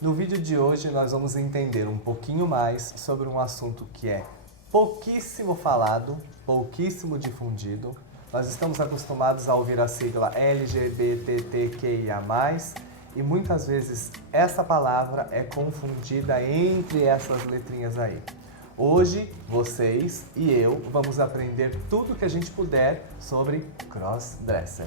No vídeo de hoje nós vamos entender um pouquinho mais sobre um assunto que é pouquíssimo falado, pouquíssimo difundido. Nós estamos acostumados a ouvir a sigla LGBTQIA+, e muitas vezes essa palavra é confundida entre essas letrinhas aí. Hoje, vocês e eu vamos aprender tudo que a gente puder sobre crossdresser.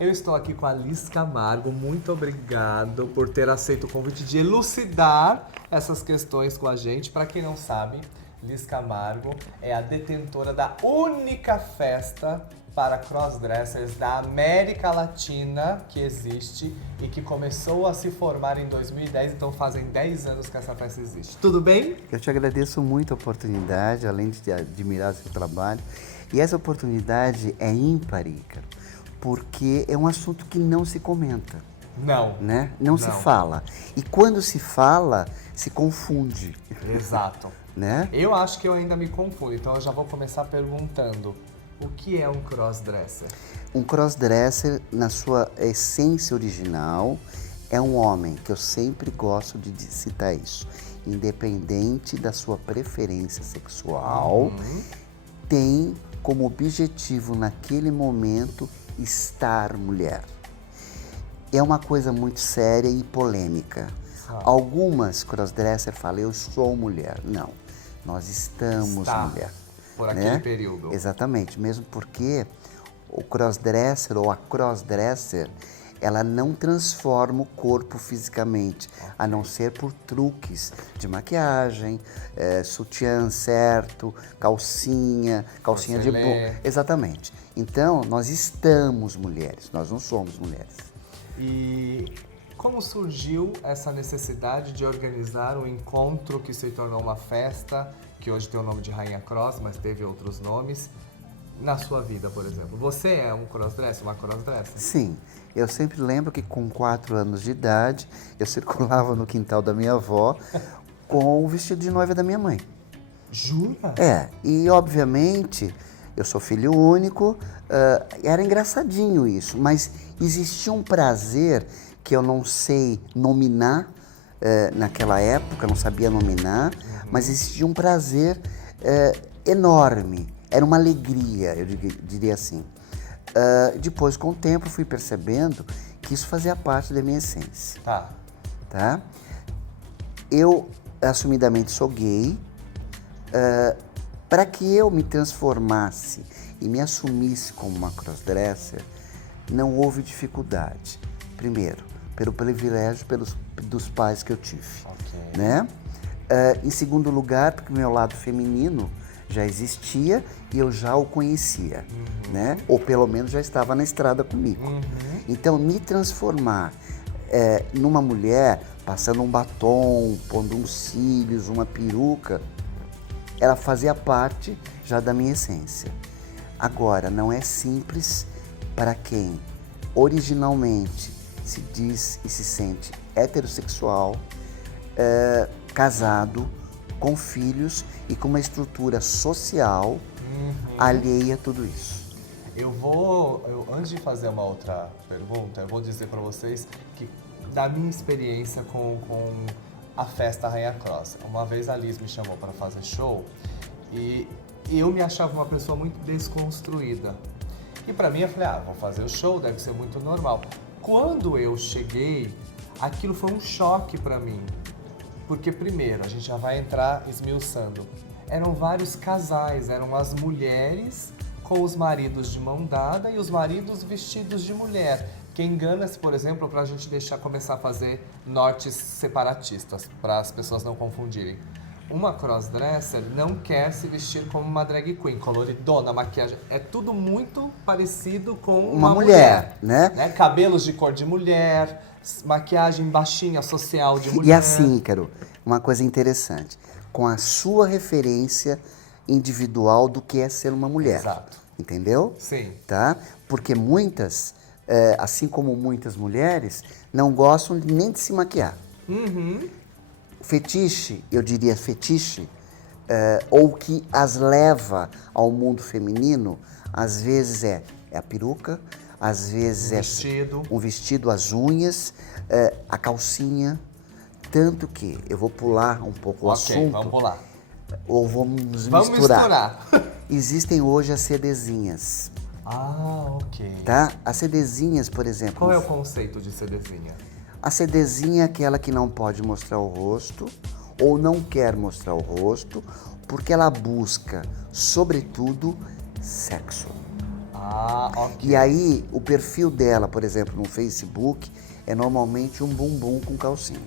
Eu estou aqui com a Liz Camargo, muito obrigado por ter aceito o convite de elucidar essas questões com a gente. Para quem não sabe, Liz Camargo é a detentora da única festa para crossdressers da América Latina que existe e que começou a se formar em 2010, então fazem 10 anos que essa festa existe. Tudo bem? Eu te agradeço muito a oportunidade, além de admirar seu trabalho. E essa oportunidade é ímpar, Ícaro, porque é um assunto que não se comenta. Não. Né? Não se fala. E quando se fala, se confunde. Exato. Né? Eu acho que eu ainda me confundo, então eu já vou começar perguntando: o que é um crossdresser? Um crossdresser, na sua essência original, é um homem, que eu sempre gosto de citar isso, independente da sua preferência sexual, tem como objetivo naquele momento estar mulher. É uma coisa muito séria e polêmica. Algumas crossdressers falam, eu sou mulher. Não, nós estamos mulher. Por aquele período. Exatamente, mesmo porque o crossdresser ou a crossdresser, ela não transforma o corpo fisicamente, a não ser por truques de maquiagem, sutiã certo, calcinha de boa. Exatamente. Então, nós estamos mulheres, nós não somos mulheres. E como surgiu essa necessidade de organizar um encontro que se tornou uma festa, que hoje tem o nome de Rainha Cross, mas teve outros nomes, na sua vida, por exemplo? Você é um crossdresser, uma crossdresser? Sim. Eu sempre lembro que com 4 anos de idade, eu circulava no quintal da minha avó com o vestido de noiva da minha mãe. Jura? E obviamente, eu sou filho único, era engraçadinho isso, mas existia um prazer que eu não sei nominar naquela época, não sabia nominar, mas existia um prazer enorme, era uma alegria, eu diria assim. Depois, com o tempo, fui percebendo que isso fazia parte da minha essência. Tá? Eu, assumidamente, sou gay. Para que eu me transformasse e me assumisse como uma crossdresser, não houve dificuldade. Primeiro, pelo privilégio dos pais que eu tive. Né? Em segundo lugar, porque o meu lado feminino já existia e eu já o conhecia, né? Ou pelo menos já estava na estrada comigo. Então, me transformar numa mulher, passando um batom, pondo uns cílios, uma peruca, ela fazia parte já da minha essência. Agora, não é simples para quem originalmente se diz e se sente heterossexual, casado, com filhos e com uma estrutura social alheia a tudo isso. Antes de fazer uma outra pergunta, eu vou dizer para vocês que da minha experiência com a festa Rainha Cross, uma vez a Liz me chamou para fazer show e eu me achava uma pessoa muito desconstruída. E para mim eu falei, vou fazer o show, deve ser muito normal. Quando eu cheguei, aquilo foi um choque para mim. Porque primeiro, a gente já vai entrar esmiuçando, eram vários casais, eram as mulheres com os maridos de mão dada e os maridos vestidos de mulher. Que engana-se, por exemplo, para a gente começar a fazer nortes separatistas, para as pessoas não confundirem. Uma crossdresser não quer se vestir como uma drag queen, coloridona, maquiagem, é tudo muito parecido com uma mulher, né? Cabelos de cor de mulher, maquiagem baixinha, social de mulher. E assim, Ícaro, uma coisa interessante, com a sua referência individual do que é ser uma mulher. Exato. Entendeu? Sim. Tá? Porque muitas, assim como muitas mulheres, não gostam nem de se maquiar. Fetiche, eu diria fetiche, ou que as leva ao mundo feminino, às vezes é a peruca, às vezes um vestido, as unhas, a calcinha. Tanto que eu vou pular um pouco o assunto. Vamos pular. Ou vamos misturar. misturar. Existem hoje as CDzinhas. Ok. Tá? As CDzinhas, por exemplo. Qual é o conceito de CDzinha? A CDzinha é aquela que não pode mostrar o rosto ou não quer mostrar o rosto, porque ela busca, sobretudo, sexo. Ok. E aí, o perfil dela, por exemplo, no Facebook, é normalmente um bumbum com calcinha.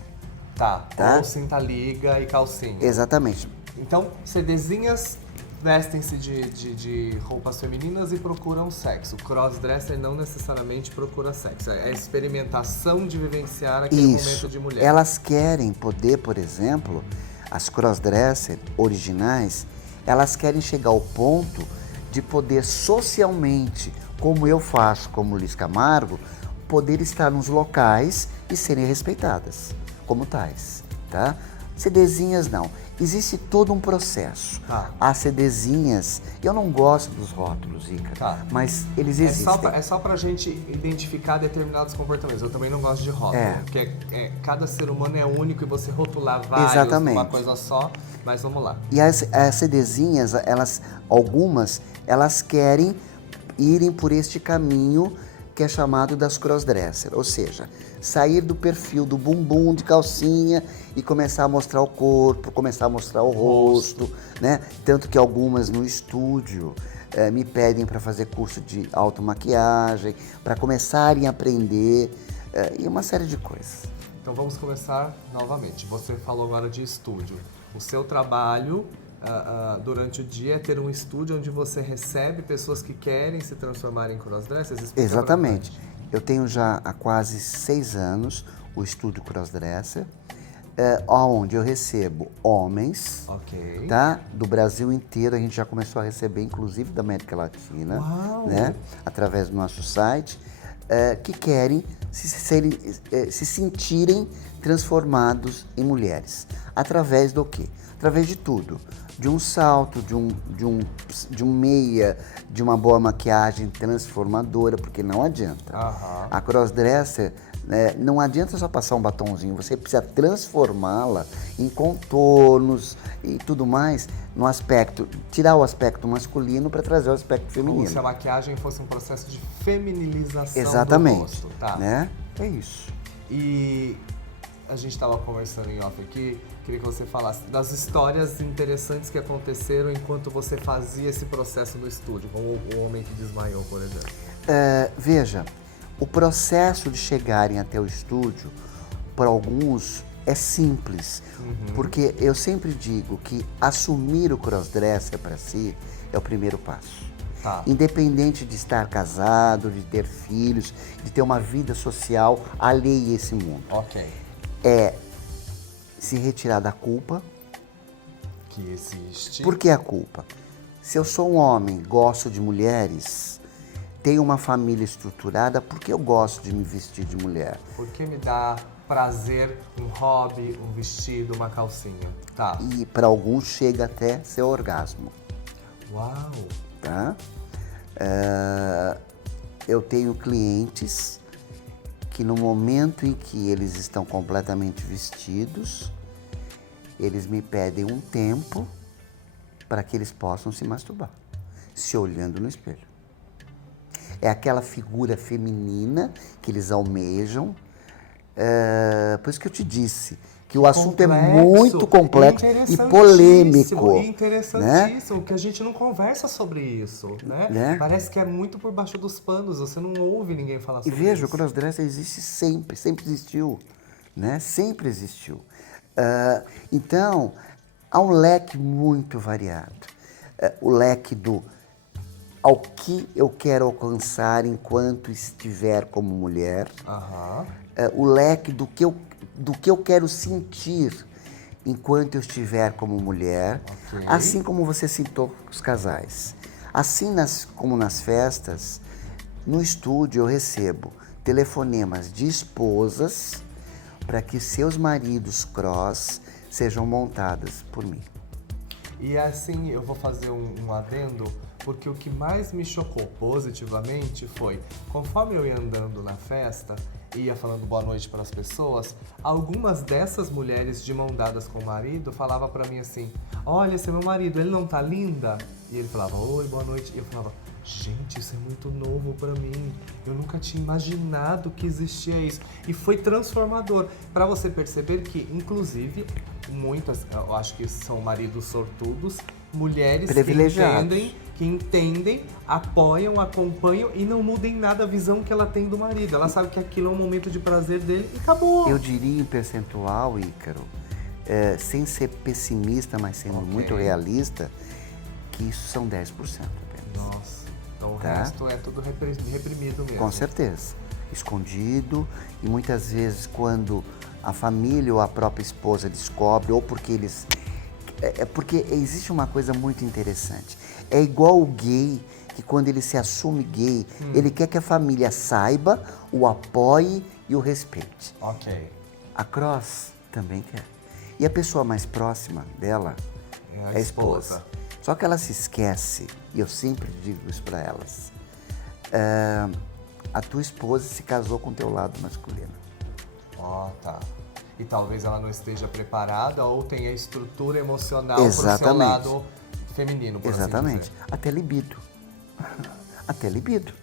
Tá? Ou cinta liga e calcinha. Exatamente. Então, CDzinhas vestem-se de roupas femininas e procuram sexo. Crossdresser não necessariamente procura sexo. É a experimentação de vivenciar aquele momento de mulher. Elas querem poder, por exemplo, as crossdresser originais, elas querem chegar ao ponto de poder socialmente, como eu faço, como Liz Camargo, poder estar nos locais e serem respeitadas como tais, tá? CDzinhas não. Existe todo um processo. As CDzinhas, eu não gosto dos rótulos, Ícaro, mas eles existem. É só pra gente identificar determinados comportamentos. Eu também não gosto de rótulo, porque cada ser humano é único e você rotular vários numa coisa só, mas vamos lá. E as CDzinhas, algumas, elas querem irem por este caminho que é chamado das crossdresser, ou seja, sair do perfil do bumbum de calcinha e começar a mostrar o corpo, começar a mostrar o rosto, né? Tanto que algumas no estúdio me pedem para fazer curso de automaquiagem, para começarem a aprender e uma série de coisas. Então vamos começar novamente. Você falou agora de estúdio. O seu trabalho durante o dia é ter um estúdio onde você recebe pessoas que querem se transformar em crossdressers? Exatamente. Eu tenho já há quase 6 anos o estúdio Crossdresser, onde eu recebo homens, tá? Do Brasil inteiro. A gente já começou a receber, inclusive da América Latina, né? Através do nosso site, que querem se sentirem transformados em mulheres. Através do quê? Através de tudo. De um salto, de um meia, de uma boa maquiagem transformadora, porque não adianta. A crossdresser, não adianta só passar um batonzinho, você precisa transformá-la em contornos e tudo mais, no aspecto, tirar o aspecto masculino para trazer o aspecto feminino. Como se a maquiagem fosse um processo de feminilização do rosto. Tá. Né? É isso. E a gente estava conversando em off aqui, queria que você falasse das histórias interessantes que aconteceram enquanto você fazia esse processo no estúdio, como o homem que desmaiou, por exemplo. Veja, o processo de chegarem até o estúdio, para alguns, é simples, porque eu sempre digo que assumir o crossdresser para si é o primeiro passo. Independente de estar casado, de ter filhos, de ter uma vida social alheia a esse mundo. É se retirar da culpa. Que existe. Por que a culpa? Se eu sou um homem, gosto de mulheres, tenho uma família estruturada, por que eu gosto de me vestir de mulher? Porque me dá prazer um hobby, um vestido, uma calcinha. E para alguns chega até ser orgasmo. Uau! Tá? Eu tenho clientes que no momento em que eles estão completamente vestidos, eles me pedem um tempo para que eles possam se masturbar, se olhando no espelho. É aquela figura feminina que eles almejam. Por isso que eu te disse que o assunto é muito complexo e polêmico. Interessantíssimo, que a gente não conversa sobre isso, né? Parece que é muito por baixo dos panos, você não ouve ninguém falar sobre isso. E veja, o crossdresser existe sempre, sempre existiu, né? Sempre existiu. Então, há um leque muito variado. O leque ao que eu quero alcançar enquanto estiver como mulher. O leque do que eu quero sentir enquanto eu estiver como mulher. Assim como você citou os casais. Assim como nas festas, no estúdio eu recebo telefonemas de esposas para que seus maridos cross sejam montadas por mim. E assim, eu vou fazer um adendo, porque o que mais me chocou positivamente foi, conforme eu ia andando na festa, ia falando boa noite para as pessoas, algumas dessas mulheres de mão dadas com o marido falavam para mim assim, olha, esse é meu marido, ele não tá linda? E ele falava, oi, boa noite. E eu falava, gente, isso é muito novo pra mim. Eu nunca tinha imaginado que existia isso. E foi transformador para você perceber que, inclusive, muitas, eu acho que são maridos sortudos, mulheres que entendem, apoiam, acompanham e não mudam em nada a visão que ela tem do marido. Ela sabe que aquilo é um momento de prazer dele e acabou. Eu diria em percentual, Ícaro, sem ser pessimista, mas sendo muito realista, que isso são 10% apenas. Nossa, então o resto é tudo reprimido mesmo. Com certeza. Escondido, e muitas vezes quando a família ou a própria esposa descobre, ou porque eles... porque existe uma coisa muito interessante. É igual o gay, que quando ele se assume gay, ele quer que a família saiba, o apoie e o respeite. Ok. A Cross também quer. E a pessoa mais próxima dela é a esposa. Só que ela se esquece, e eu sempre digo isso para elas, a tua esposa se casou com o teu lado masculino. Tá. E talvez ela não esteja preparada ou tenha estrutura emocional para o seu lado feminino, por assim dizer. Até libido. Até libido.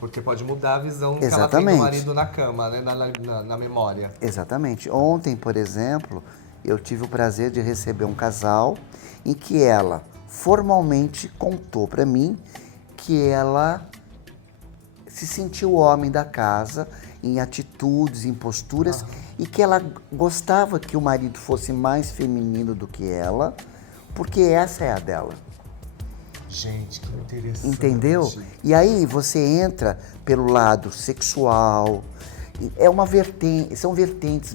Porque pode mudar a visão que ela tem do marido na cama, né? Na memória. Exatamente. Ontem, por exemplo, eu tive o prazer de receber um casal em que ela formalmente contou para mim que ela se sentiu o homem da casa em atitudes, em posturas, e que ela gostava que o marido fosse mais feminino do que ela, porque essa é a dela. Gente, que interessante. Entendeu? E aí você entra pelo lado sexual. É uma vertente, são vertentes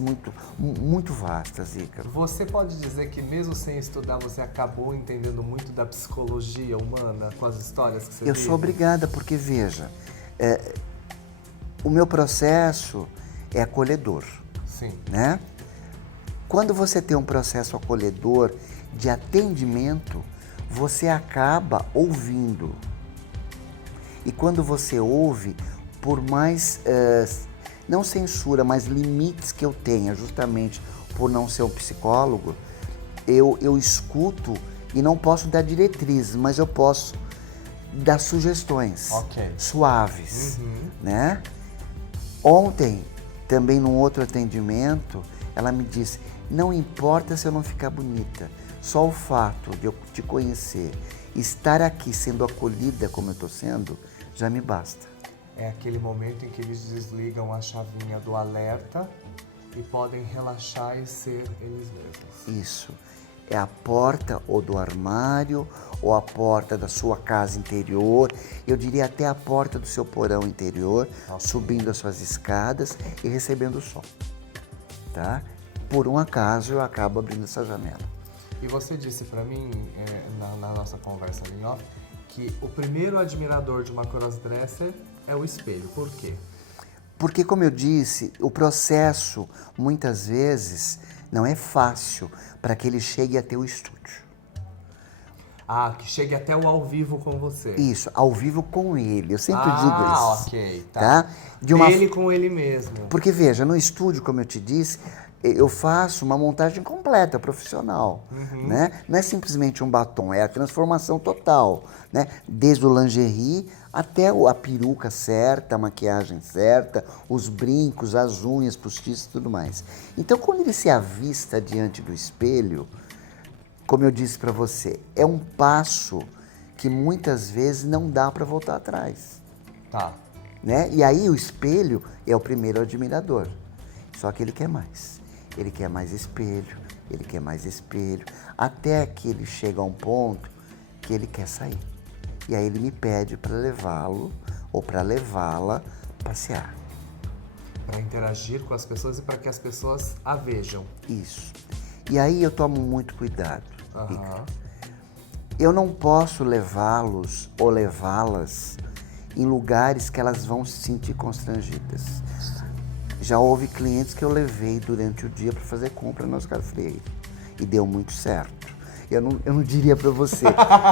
muito vastas, Ícaro. Você pode dizer que mesmo sem estudar, você acabou entendendo muito da psicologia humana com as histórias que você vive? Eu sou obrigada, porque veja, o meu processo é acolhedor. Sim. Né? Quando você tem um processo acolhedor de atendimento, você acaba ouvindo. E quando você ouve, por mais, não censura, mas limites que eu tenha, justamente por não ser um psicólogo, eu escuto e não posso dar diretrizes, mas eu posso dar sugestões suaves. Né? Ontem, também num outro atendimento, ela me disse, não importa se eu não ficar bonita, só o fato de eu te conhecer, estar aqui sendo acolhida como eu estou sendo, já me basta. É aquele momento em que eles desligam a chavinha do alerta e podem relaxar e ser eles mesmos. Isso. É a porta ou do armário, ou a porta da sua casa interior, eu diria até a porta do seu porão interior, subindo as suas escadas e recebendo o sol. Tá? Por um acaso eu acabo abrindo essa janela. E você disse para mim, na nossa conversa ali em off, que o primeiro admirador de uma crossdresser é o espelho. Por quê? Porque, como eu disse, o processo, muitas vezes, não é fácil para que ele chegue até o estúdio. Que chegue até o ao vivo com você. Isso, ao vivo com ele. Eu sempre digo isso. Ok, tá? Ele com ele mesmo. Porque, veja, no estúdio, como eu te disse, eu faço uma montagem completa, profissional. Né? Não é simplesmente um batom, é a transformação total. Né? Desde o lingerie até a peruca certa, a maquiagem certa, os brincos, as unhas postiças e tudo mais. Então, quando ele se avista diante do espelho, como eu disse para você, é um passo que muitas vezes não dá para voltar atrás. Tá. Né? E aí o espelho é o primeiro admirador. Só que ele quer mais. Ele quer mais espelho, ele quer mais espelho, até que ele chega a um ponto que ele quer sair. E aí ele me pede para levá-lo ou para levá-la passear. Para interagir com as pessoas e para que as pessoas a vejam. Isso. E aí eu tomo muito cuidado. Eu não posso levá-los ou levá-las em lugares que elas vão se sentir constrangidas. Já houve clientes que eu levei durante o dia para fazer compra no Oscar Freire e deu muito certo. eu não diria para você.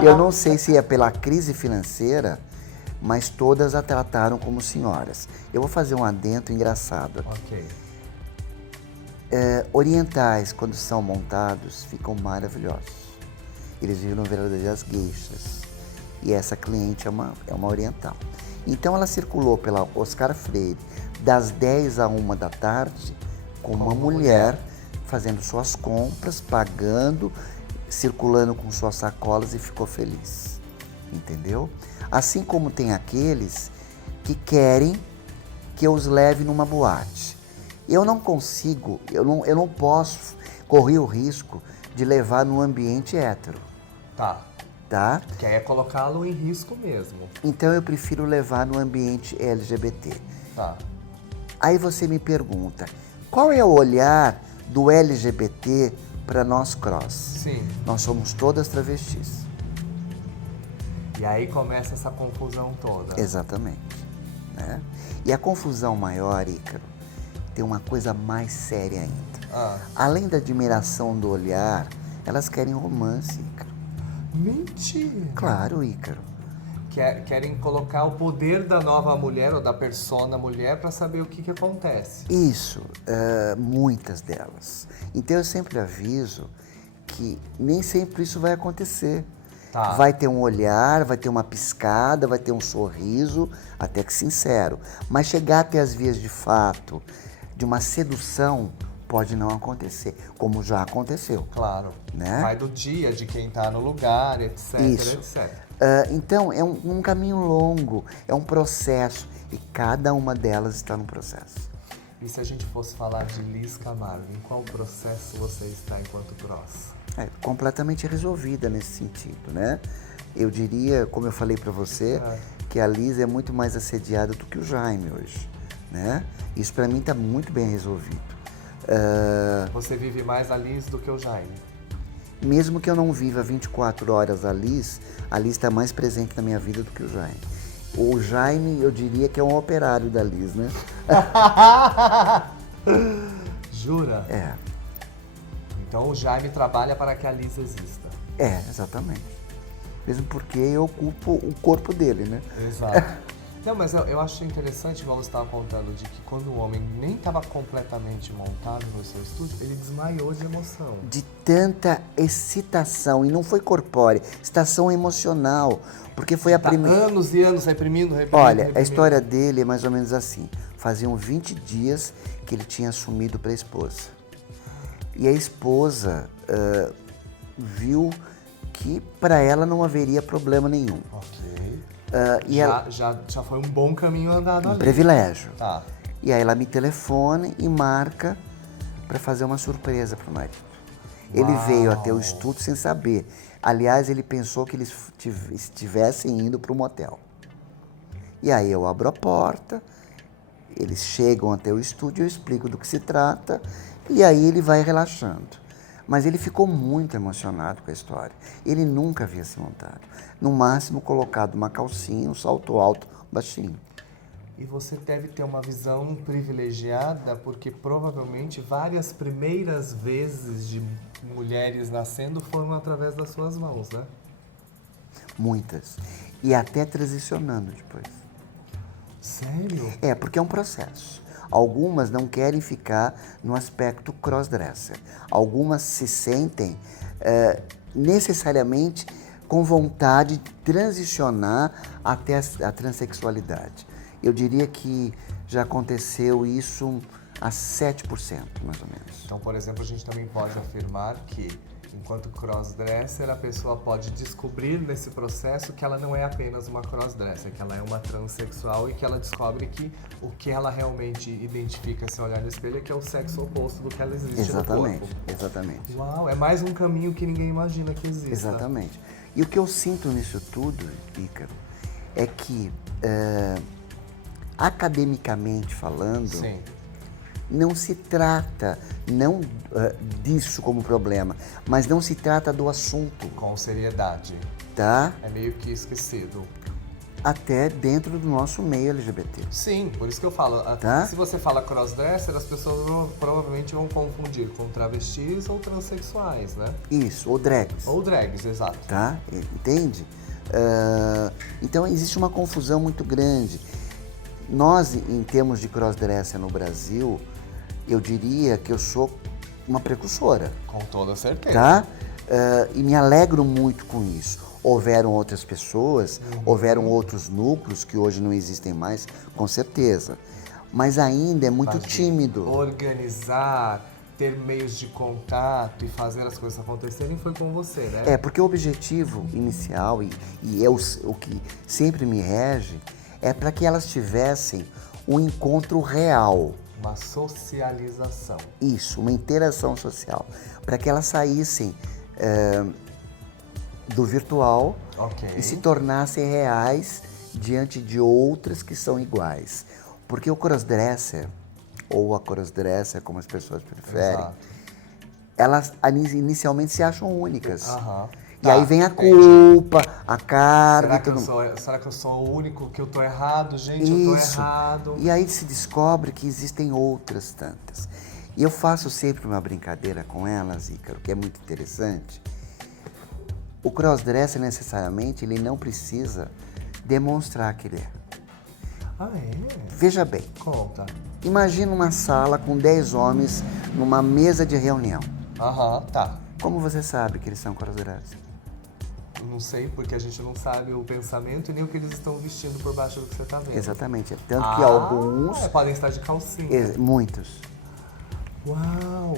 Eu não sei se é pela crise financeira, mas todas a trataram como senhoras. Eu vou fazer um adendo engraçado aqui. Ok. Orientais, quando são montados, ficam maravilhosos. Eles viram verdadeiras gueixas. E essa cliente é uma oriental. Então ela circulou pela Oscar Freire das 10 a 1 da tarde com uma mulher fazendo suas compras, pagando, circulando com suas sacolas e ficou feliz. Entendeu? Assim como tem aqueles que querem que eu os leve numa boate. Eu não consigo, eu não posso correr o risco de levar num ambiente hétero. Tá? Que aí é colocá-lo em risco mesmo. Então eu prefiro levar no ambiente LGBT. Tá. Aí você me pergunta, qual é o olhar do LGBT para nós cross? Sim. Nós somos todas travestis. E aí começa essa confusão toda. Exatamente. Né? E a confusão maior, Ícaro, tem uma coisa mais séria ainda. Além da admiração do olhar, elas querem romance, Ícaro. Mentira! Claro, Ícaro. Querem colocar o poder da nova mulher ou da persona mulher para saber o que acontece. Isso, muitas delas. Então eu sempre aviso que nem sempre isso vai acontecer. Tá. Vai ter um olhar, vai ter uma piscada, vai ter um sorriso, até que sincero. Mas chegar até as vias de fato, de uma sedução, pode não acontecer, como já aconteceu. Claro. Né? Vai do dia, de quem está no lugar, etc, Isso. etc. Então, é um caminho longo, é um processo, e cada uma delas está no processo. E se a gente fosse falar de Liz Camargo, em qual processo você está enquanto cross? Completamente resolvida nesse sentido, né? Eu diria, como eu falei para você, que a Liz é muito mais assediada do que o Jaime hoje, né? Isso para mim está muito bem resolvido. Você vive mais a Liz do que o Jaime? Mesmo que eu não viva 24 horas a Liz está mais presente na minha vida do que o Jaime. O Jaime, eu diria que é um operário da Liz, né? Jura? É. Então o Jaime trabalha para que a Liz exista. Exatamente. Mesmo porque eu ocupo o corpo dele, né? Exato. Não, mas eu acho interessante, igual você estava contando, de que quando o homem nem estava completamente montado no seu estúdio, ele desmaiou de emoção. De tanta excitação, e não foi corpórea, excitação emocional, porque foi a primeira... Anos e anos reprimindo. Olha, a história dele é mais ou menos assim. Faziam 20 dias que ele tinha assumido para a esposa. E a esposa viu que para ela não haveria problema nenhum. Ok. Já foi um bom caminho andado ali. Um privilégio. Tá. E aí ela me telefona e marca para fazer uma surpresa pro marido. Ele veio até o estúdio sem saber. Aliás, ele pensou que eles estivessem indo para o motel. E aí eu abro a porta, eles chegam até o estúdio, eu explico do que se trata, e aí ele vai relaxando. Mas ele ficou muito emocionado com a história. Ele nunca havia se montado. No máximo, colocado uma calcinha, um salto alto, baixinho. E você deve ter uma visão privilegiada, porque provavelmente várias primeiras vezes de mulheres nascendo foram através das suas mãos, né? Muitas. E até transicionando depois. Sério? Porque é um processo. Algumas não querem ficar no aspecto crossdresser. Algumas se sentem necessariamente com vontade de transicionar até a transexualidade. Eu diria que já aconteceu isso a 7%, mais ou menos. Então, por exemplo, a gente também pode afirmar que, enquanto crossdresser, a pessoa pode descobrir nesse processo que ela não é apenas uma crossdresser, que ela é uma transexual e que ela descobre que o que ela realmente identifica se olhar no espelho é que é o sexo oposto do que ela existe no corpo. Exatamente. Uau, é mais um caminho que ninguém imagina que exista. Exatamente. E o que eu sinto nisso tudo, Ícaro, é que, academicamente falando, Sim. Não se trata disso como problema, mas não se trata do assunto. Com seriedade. Tá? É meio que esquecido. até dentro do nosso meio LGBT. Sim, por isso que eu falo. Tá? Se você fala crossdresser, as pessoas provavelmente vão confundir com travestis ou transexuais, né? Isso, ou drags. Ou drags, exato. Tá? Entende? Então existe uma confusão muito grande. Nós, em termos de crossdresser no Brasil, eu diria que eu sou uma precursora. Com toda certeza. Tá? E me alegro muito com isso. Houveram outras pessoas, houveram outros núcleos que hoje não existem mais, com certeza. Mas ainda é muito tímido. Organizar, ter meios de contato e fazer as coisas acontecerem foi com você, né? Porque o objetivo inicial, e é o que sempre me rege, é para que elas tivessem um encontro real. Uma socialização. Isso, uma interação social. Para que elas saíssem do virtual e se tornassem reais diante de outras que são iguais. Porque o crossdresser, ou a crossdresser, como as pessoas preferem, elas inicialmente se acham únicas. E aí vem a culpa, a carga. Será que eu sou o único que eu tô errado, gente? Eu tô errado. E aí se descobre que existem outras tantas. E eu faço sempre uma brincadeira com elas, Ícaro, que é muito interessante. O crossdresser, necessariamente, ele não precisa demonstrar que ele é. Ah, é? Veja bem. Conta. Imagina uma sala com 10 homens numa mesa de reunião. Tá. Como você sabe que eles são crossdressers? Não sei, porque a gente não sabe o pensamento e nem o que eles estão vestindo por baixo do que você tá vendo. Exatamente. Tanto que alguns... podem estar de calcinha. Muitos. Uau!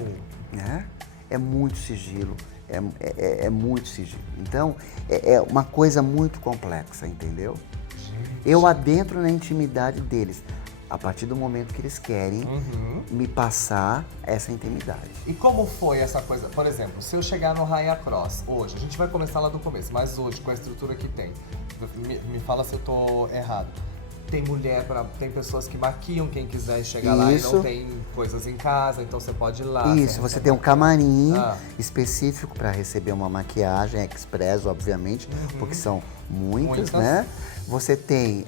É muito sigilo. É muito sigilo. Então, é uma coisa muito complexa, entendeu? Gente. Eu adentro na intimidade deles, a partir do momento que eles querem me passar essa intimidade. E como foi essa coisa? Por exemplo, se eu chegar no Rainha Cross hoje, a gente vai começar lá do começo, mas hoje, com a estrutura que tem, me fala se eu tô errado. Tem tem pessoas que maquiam quem quiser chegar lá e não tem coisas em casa, então você pode ir lá. Isso, você tem um camarim específico para receber uma maquiagem express, obviamente, porque são muitas, né? Você tem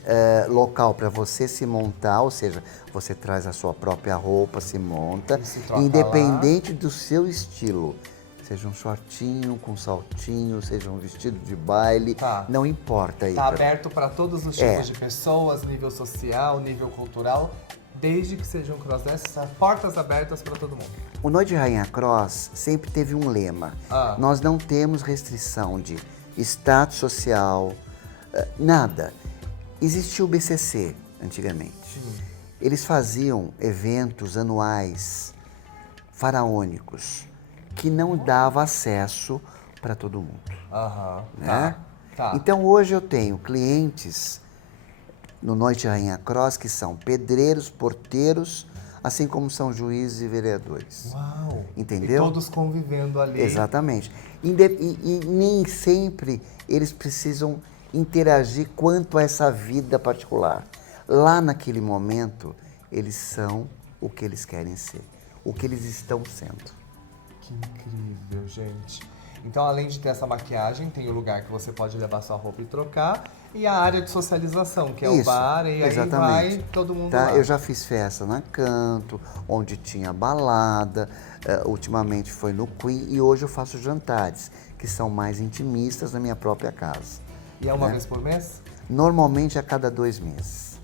local para você se montar, ou seja, você traz a sua própria roupa, se monta, independente do seu estilo. Seja um shortinho, com saltinho, seja um vestido de baile, não importa. Tá aberto para todos os tipos de pessoas, nível social, nível cultural, desde que sejam crossdressers, portas abertas para todo mundo. O Noite Rainha Cross sempre teve um lema. Nós não temos restrição de status social, nada. Existia o BCC antigamente. Eles faziam eventos anuais faraônicos que não dava acesso para todo mundo. Né? Então hoje eu tenho clientes no Noite Rainha Cross que são pedreiros, porteiros, assim como são juízes e vereadores. Uau! Entendeu? E todos convivendo ali. Exatamente. E nem sempre eles precisam interagir quanto a essa vida particular. Lá naquele momento, eles são o que eles querem ser, o que eles estão sendo. Que incrível, gente. Então, além de ter essa maquiagem, tem o lugar que você pode levar sua roupa e trocar, e a área de socialização, que é o bar, e aí vai todo mundo lá. Eu já fiz festa na Canto, onde tinha balada, ultimamente foi no Queen, e hoje eu faço jantares, que são mais intimistas na minha própria casa. E é uma vez por mês? Normalmente a cada 2 meses.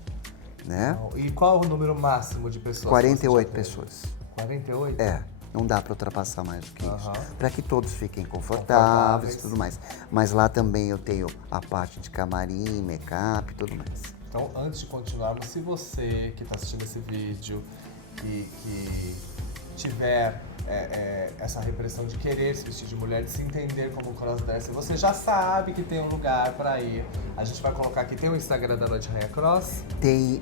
Né? E qual é o número máximo de pessoas? 48 pessoas. 48? Não dá para ultrapassar mais do que isso. Para que todos fiquem confortáveis e tudo mais. Mas lá também eu tenho a parte de camarim, make-up e tudo mais. Então, antes de continuarmos, se você que está assistindo esse vídeo, que tiver essa repressão de querer se vestir de mulher, de se entender como crossdresser, você já sabe que tem um lugar para ir. A gente vai colocar aqui, tem o Instagram da Noite Rainha Cross? Tem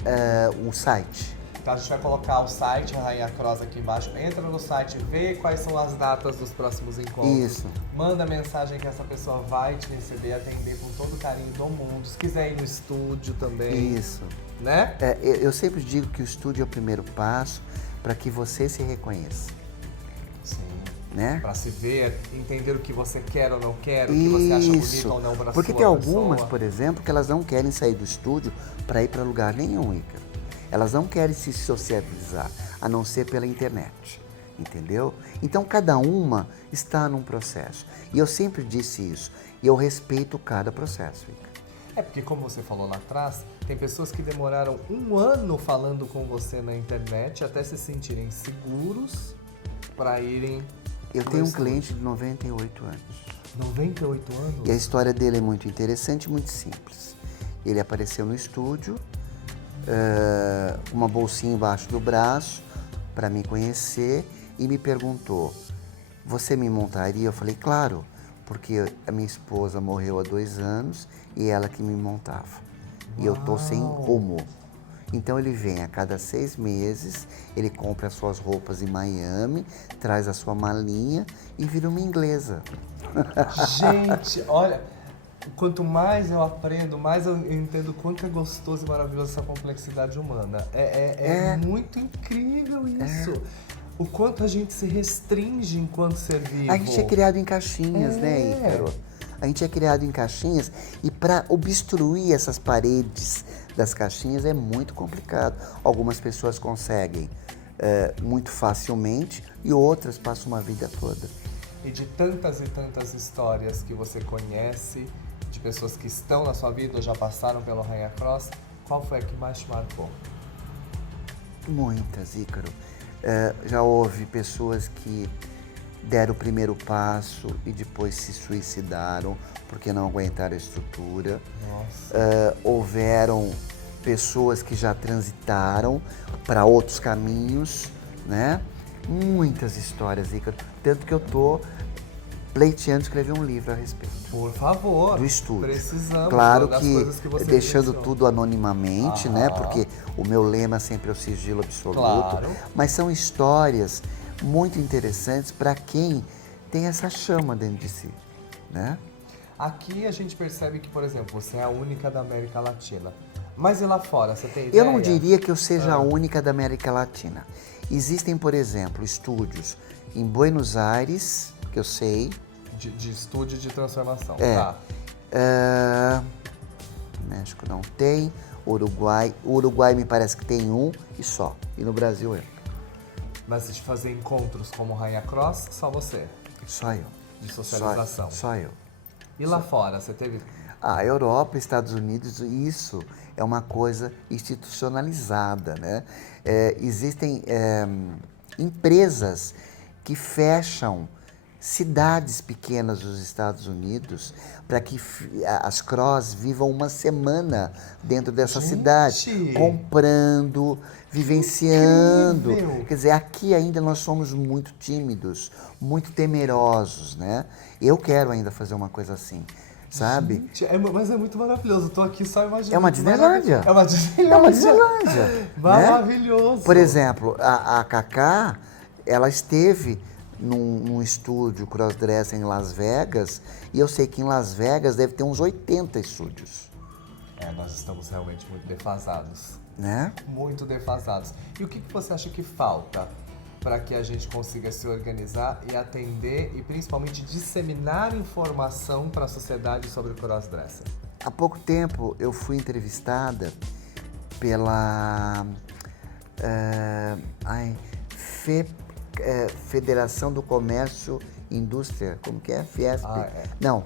um site. Então a gente vai colocar o site Rainha Cross aqui embaixo. Entra no site, vê quais são as datas dos próximos encontros. Isso. Manda mensagem que essa pessoa vai te receber, atender com todo o carinho do mundo. Se quiser ir no estúdio também. Isso. Né? Eu sempre digo que o estúdio é o primeiro passo para que você se reconheça. Sim. né? Para se ver, entender o que você quer ou não quer, o que você acha bonito ou não para sua Porque tem algumas, pessoa. por exemplo, que elas não querem sair do estúdio para ir para lugar nenhum, Ícaro. Elas não querem se socializar, a não ser pela internet, entendeu? Então, cada uma está num processo. E eu sempre disse isso, e eu respeito cada processo, Ícaro. É porque, como você falou lá atrás, tem pessoas que demoraram 1 ano falando com você na internet até se sentirem seguros para irem. Eu tenho um cliente de 98 anos. 98 anos? E a história dele é muito interessante e muito simples. Ele apareceu no estúdio, uma bolsinha embaixo do braço, para me conhecer, e me perguntou, você me montaria? Eu falei, claro, porque a minha esposa morreu há 2 anos e ela que me montava. E eu tô sem rumo. Então ele vem a cada 6 meses, ele compra as suas roupas em Miami, traz a sua malinha e vira uma inglesa. Gente, olha, quanto mais eu aprendo, mais eu entendo o quanto é gostoso e maravilhoso essa complexidade humana. É muito incrível isso. O quanto a gente se restringe enquanto ser vivo. A gente é criado em caixinhas, né, Ícaro? A gente é criado em caixinhas e para obstruir essas paredes das caixinhas é muito complicado. Algumas pessoas conseguem muito facilmente e outras passam uma vida toda. E de tantas e tantas histórias que você conhece, de pessoas que estão na sua vida ou já passaram pelo Rainha Cross, qual foi a que mais te marcou? Muitas, Ícaro. Já houve pessoas que deram o primeiro passo e depois se suicidaram porque não aguentaram a estrutura. Nossa. Houveram pessoas que já transitaram para outros caminhos, né? Muitas histórias, Ícaro. Tanto que eu tô pleiteando escrever um livro a respeito. Por favor. Do estúdio. Precisamos. Claro das que coisas que você deixando mencionou. tudo anonimamente, né? Porque o meu lema sempre é o sigilo absoluto. Claro. Mas são histórias muito interessantes para quem tem essa chama dentro de si, né? Aqui a gente percebe que, por exemplo, você é a única da América Latina. Mas e lá fora, você tem ideia? Eu não diria que eu seja a única da América Latina. Existem, por exemplo, estúdios em Buenos Aires, que eu sei. De estúdio de transformação, É. tá? México não tem. Uruguai. O Uruguai me parece que tem um e só. E no Brasil é. Mas de fazer encontros como Rainha Cross, só você. Só eu. De socialização. Só eu. E lá fora, você teve... A Europa, Estados Unidos, isso é uma coisa institucionalizada, né? Existem empresas que fecham cidades pequenas dos Estados Unidos para que as Cross vivam uma semana dentro dessa cidade, comprando, vivenciando. Incrível. Quer dizer, aqui ainda nós somos muito tímidos, muito temerosos, né? Eu quero ainda fazer uma coisa assim. Sabe? Gente, mas é muito maravilhoso. Eu tô aqui só imaginando. É uma Disneylândia. É uma Disneylândia. É uma Disneylândia. Maravilhoso. Né? Por exemplo, a Cacá, ela esteve num estúdio crossdresser em Las Vegas e eu sei que em Las Vegas deve ter uns 80 estúdios. Nós estamos realmente muito defasados. Né? Muito defasados. E o que você acha que falta para que a gente consiga se organizar e atender e principalmente disseminar informação para a sociedade sobre o crossdresser? Há pouco tempo eu fui entrevistada pela Federação do Comércio e Indústria, como que é? Fiesp? Não.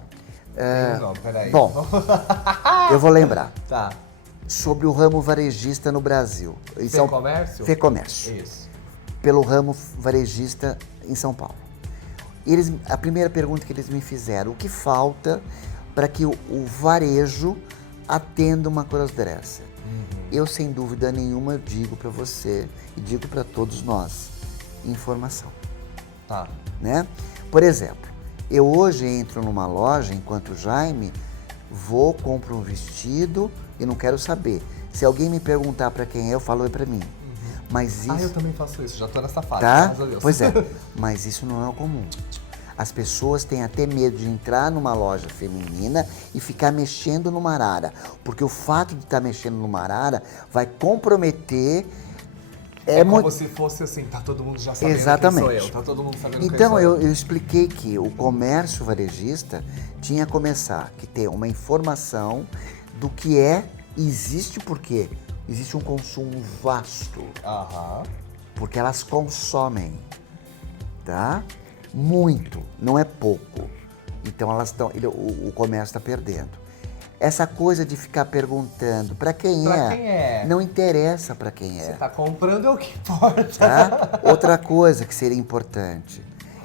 Não, peraí. Bom, eu vou lembrar. Tá. Sobre o ramo varejista no Brasil. Fecomércio? Fecomércio. Isso. Pelo ramo varejista em São Paulo. A primeira pergunta que eles me fizeram, o que falta para que o varejo atenda uma crossdresser? Eu, sem dúvida nenhuma, digo para você e digo para todos nós, informação. Tá. Né? Por exemplo, eu hoje entro numa loja, enquanto Jaime, compro um vestido e não quero saber. Se alguém me perguntar para quem é, eu falo para mim. Mas isso... eu também faço isso, já tô nessa fase, tá? graças a Deus. Pois é, mas isso não é o comum. As pessoas têm até medo de entrar numa loja feminina e ficar mexendo numa arara, porque o fato de estar mexendo numa arara vai comprometer É como se fosse assim, tá todo mundo já sabendo quem sou eu, tá todo mundo sabendo quem Então sou eu. eu expliquei que o comércio varejista tinha que começar, que ter uma informação do que existe porque existe um consumo vasto. Aham. Porque elas consomem, tá? Muito, não é pouco. Então elas estão, o comércio está perdendo. Essa coisa de ficar perguntando para quem é, não interessa para quem é. Você tá comprando é o que importa. Tá? Outra coisa que seria importante,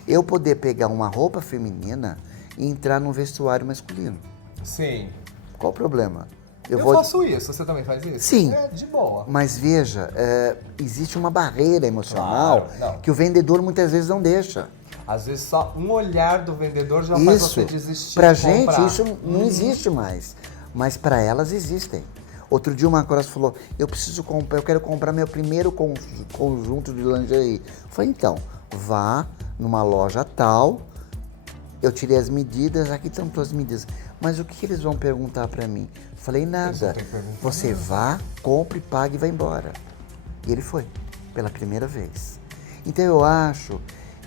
eu poder pegar uma roupa feminina e entrar num vestuário masculino. Sim. Qual o problema? Eu faço isso, você também faz isso? Sim. É de boa. Mas veja, existe uma barreira emocional que o vendedor muitas vezes não deixa. Às vezes só um olhar do vendedor já faz você desistir pra de comprar. gente isso não existe mais, mas para elas existem. Outro dia uma cross falou, eu quero comprar meu primeiro conjunto de lingerie. Eu falei, então, vá numa loja tal, eu tirei as medidas, aqui estão todas as medidas. Mas o que eles vão perguntar para mim? Eu falei, nada. Você vá, compre, pague e vai embora. E ele foi, pela primeira vez. Então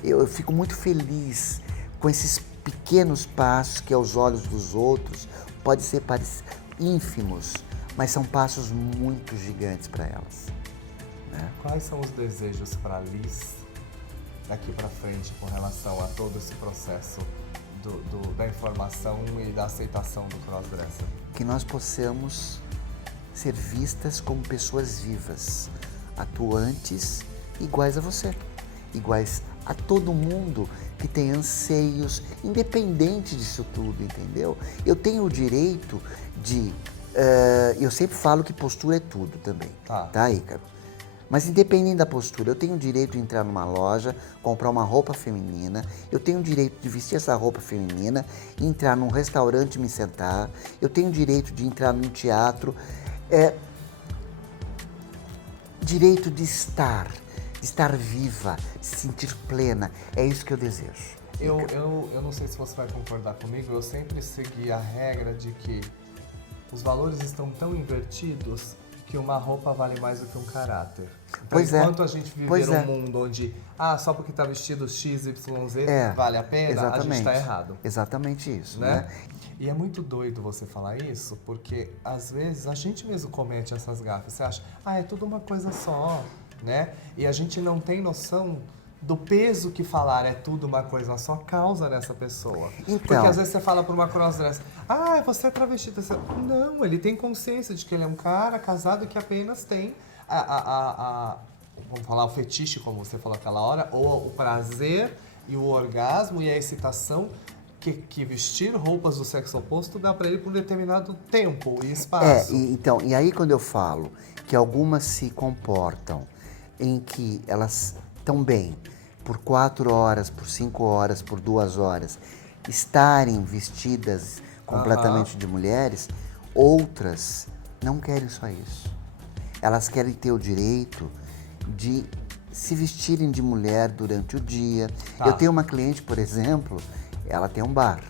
eu fico muito feliz com esses pequenos passos que aos olhos dos outros podem ser ínfimos, mas são passos muito gigantes para elas. Né? Quais são os desejos para a Liz daqui para frente com relação a todo esse processo da informação e da aceitação do crossdresser? Que nós possamos ser vistas como pessoas vivas, atuantes, iguais a você, iguais a todo mundo que tem anseios, independente disso tudo, entendeu? Eu tenho o direito de... eu sempre falo que postura é tudo também, tá, Ícaro? Mas independente da postura, eu tenho o direito de entrar numa loja, comprar uma roupa feminina, eu tenho o direito de vestir essa roupa feminina, entrar num restaurante e me sentar, eu tenho o direito de entrar num teatro, direito de estar viva, se sentir plena, é isso que eu desejo. Eu não sei se você vai concordar comigo, eu sempre segui a regra de que os valores estão tão invertidos que uma roupa vale mais do que um caráter. Então, enquanto a gente viver um mundo onde, só porque tá vestido X, Y, Z, vale a pena, a gente tá errado. Exatamente isso, né? E é muito doido você falar isso, porque às vezes a gente mesmo comete essas gafas. Você acha, é tudo uma coisa só, né? E a gente não tem noção do peso que falar é tudo uma coisa só causa nessa pessoa. Então, porque às vezes você fala para uma crossdresser, você é travestida. Não, ele tem consciência de que ele é um cara casado que apenas tem vamos falar, o fetiche, como você falou aquela hora, ou o prazer e o orgasmo e a excitação que vestir roupas do sexo oposto dá para ele por um determinado tempo e espaço. E aí quando eu falo que algumas se comportam em que elas estão bem por 4 horas, por 5 horas, por 2 horas, estarem vestidas completamente de mulheres, outras não querem só isso. Elas querem ter o direito de se vestirem de mulher durante o dia. Eu tenho uma cliente, por exemplo, ela tem um bar.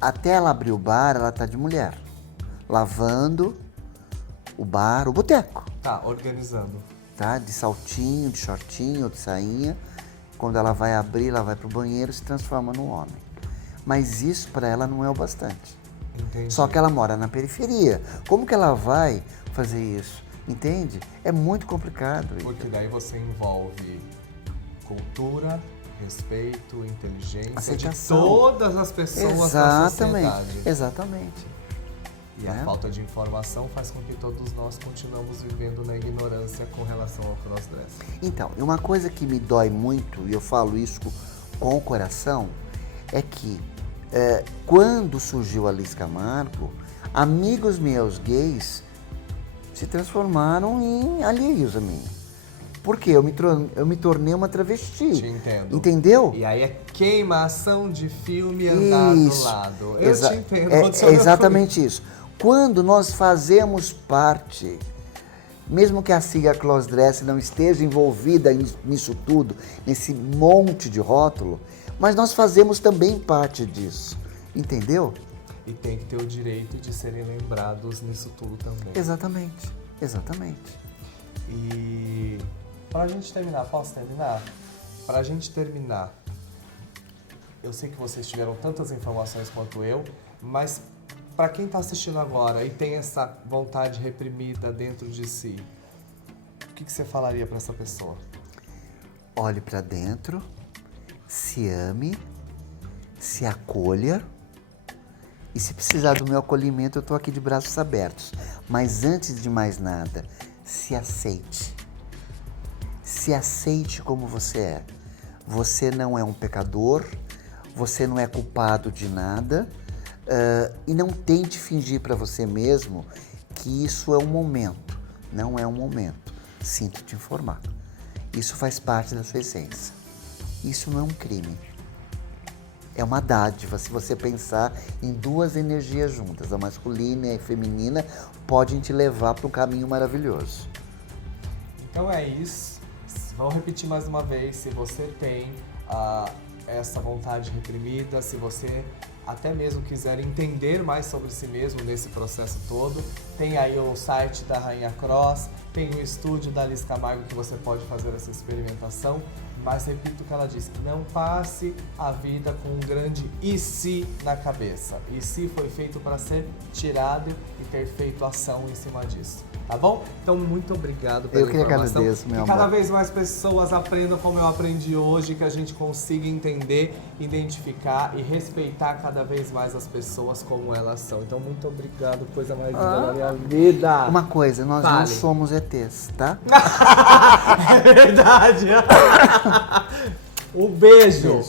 Até ela abrir o bar, ela tá de mulher, lavando o bar, o boteco. Organizando. De saltinho, de shortinho, de sainha. Quando ela vai abrir, ela vai pro banheiro e se transforma num homem. Mas isso para ela não é o bastante. Entendi. Só que ela mora na periferia. Como que ela vai fazer isso? Entende? É muito complicado. Porque daí você envolve cultura, respeito, inteligência, aceitação de todas as pessoas da sociedade. Exatamente. E a falta de informação faz com que todos nós continuamos vivendo na ignorância com relação ao crossdressing. Então, e uma coisa que me dói muito, e eu falo isso com o coração, é que quando surgiu a Liz Camargo, amigos meus gays se transformaram em alheios a mim. Porque eu me tornei uma travesti. Te entendo. Entendeu? E aí é queimação de filme andar do lado. Eu te entendo. É exatamente isso. Quando nós fazemos parte, mesmo que a Siga Crossdresser não esteja envolvida nisso tudo, nesse monte de rótulo, mas nós fazemos também parte disso, entendeu? E tem que ter o direito de serem lembrados nisso tudo também. Exatamente. Pra gente terminar, posso terminar? Pra gente terminar, eu sei que vocês tiveram tantas informações quanto eu, mas pra quem tá assistindo agora e tem essa vontade reprimida dentro de si, o que você falaria pra essa pessoa? Olhe pra dentro, se ame, se acolha. E se precisar do meu acolhimento, eu tô aqui de braços abertos. Mas antes de mais nada, se aceite. Se aceite como você é. Você não é um pecador, você não é culpado de nada. E não tente fingir para você mesmo que isso é um momento. Não é um momento. Sinto te informar. Isso faz parte da sua essência. Isso não é um crime. É uma dádiva. Se você pensar em duas energias juntas, a masculina e a feminina, podem te levar para um caminho maravilhoso. Então é isso. Vamos repetir mais uma vez. Se você tem essa vontade reprimida, se você até mesmo quiser entender mais sobre si mesmo nesse processo todo, tem aí o site da Rainha Cross, tem o estúdio da Alice Camargo que você pode fazer essa experimentação, mas repito o que ela disse, não passe a vida com um grande e se na cabeça. E se foi feito para ser tirado e ter feito ação em cima disso. Tá bom? Então, muito obrigado pela informação. Eu que agradeço, meu amor. Que cada vez mais pessoas aprendam como eu aprendi hoje, que a gente consiga entender, identificar e respeitar cada vez mais as pessoas como elas são. Então, muito obrigado, coisa mais linda da minha vida. Uma coisa, nós não somos ETs, tá? É verdade. Um beijo.